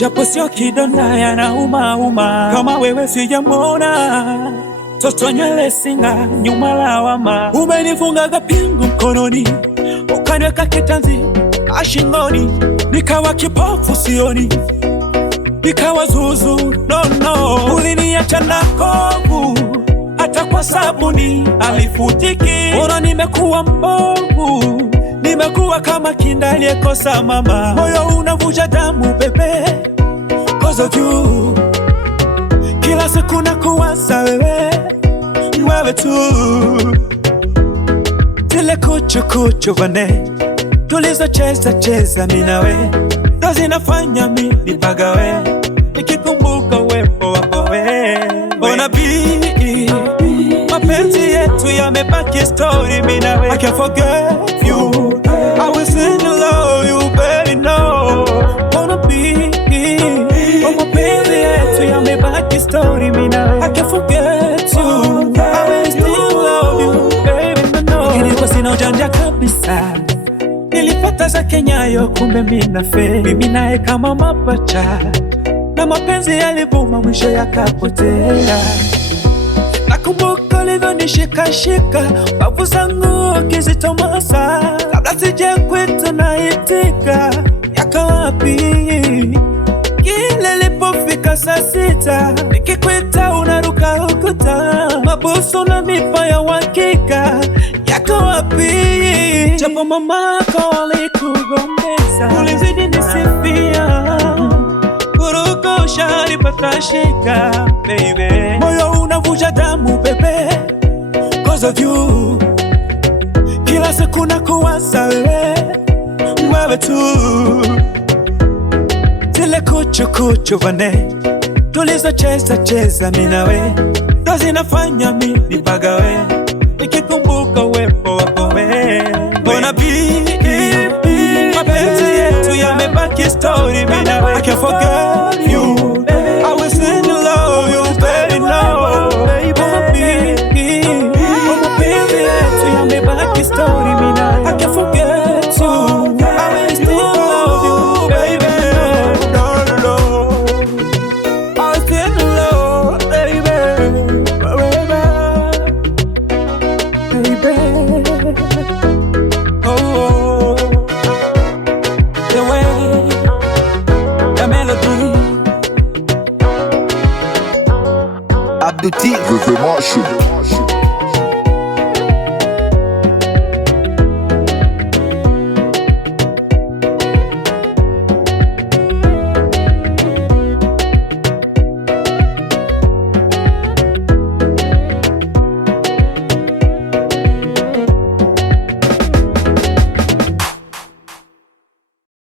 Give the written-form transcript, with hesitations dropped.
japo sio kidonda yanauma. Kama wewe sijamwona, toto nywele singa nyuma lawama. Umenifunga pingu mkononi, ukaniweka kitanzi ashingoni, nikawa kipofu sioni, nikawa zuzu no. Uliniacha na kovu, hata kwa sabuni alifutiki. Ona nimekuwa mbovu, nimekuwa kama kinda aliyekosa mama. Moyo unavuja damu bebe, cause of you. Kila siku nakuwaza wewe tu. Zile kuchu vane tulizocheza mimi nawe, ndo zinafanya mimi nipagawe, nikikumbuka uwepo wako wewe. Ona bii, mapenzi yetu yamebaki story mimi nawe. I can't forget you, I will still love you baby no. Ona bii, mapenzi yetu yamebaki story mimi nawe. I can't forget you, I will still love you baby no. Nilikuwa sina ujanja kabisa, nilipata za Kenyayo kumbe mina fe. Mimi naye kama mapacha, na mapenzi yalivuma mwisho yakapotea. Nakumbuka ulivyonishikashika, bavu zangu ukizitomasa, kabla sije kwetu naitika. Yaka wapi kile lipofika saa 6, nikikwita unaruka ukuta, mabusu unanipa ya uhakika. Yaka wapi japo mamako alikugombeza, ulizidi nisifia, kuruka usharipata shika baby. Moyo unavuja damu bebe, cause of you. Kila siku nakuwaza wewe tu. Zile kuchu vane tulizocheza mimi nawe, ndo zinafanya mimi nipagawe, nikikumbuka uwepo wako wewe. Bona bii, mapenzi yetu yamebaki story mimi nawe. I can't forget you, I will still love you baby no. Bona bii, mapenzi yetu yamebaki story mimi nawe. I can't forget you, I will still love you baby no. I will still love baby. Oh, the way, the melody. Abdou T, The Martian.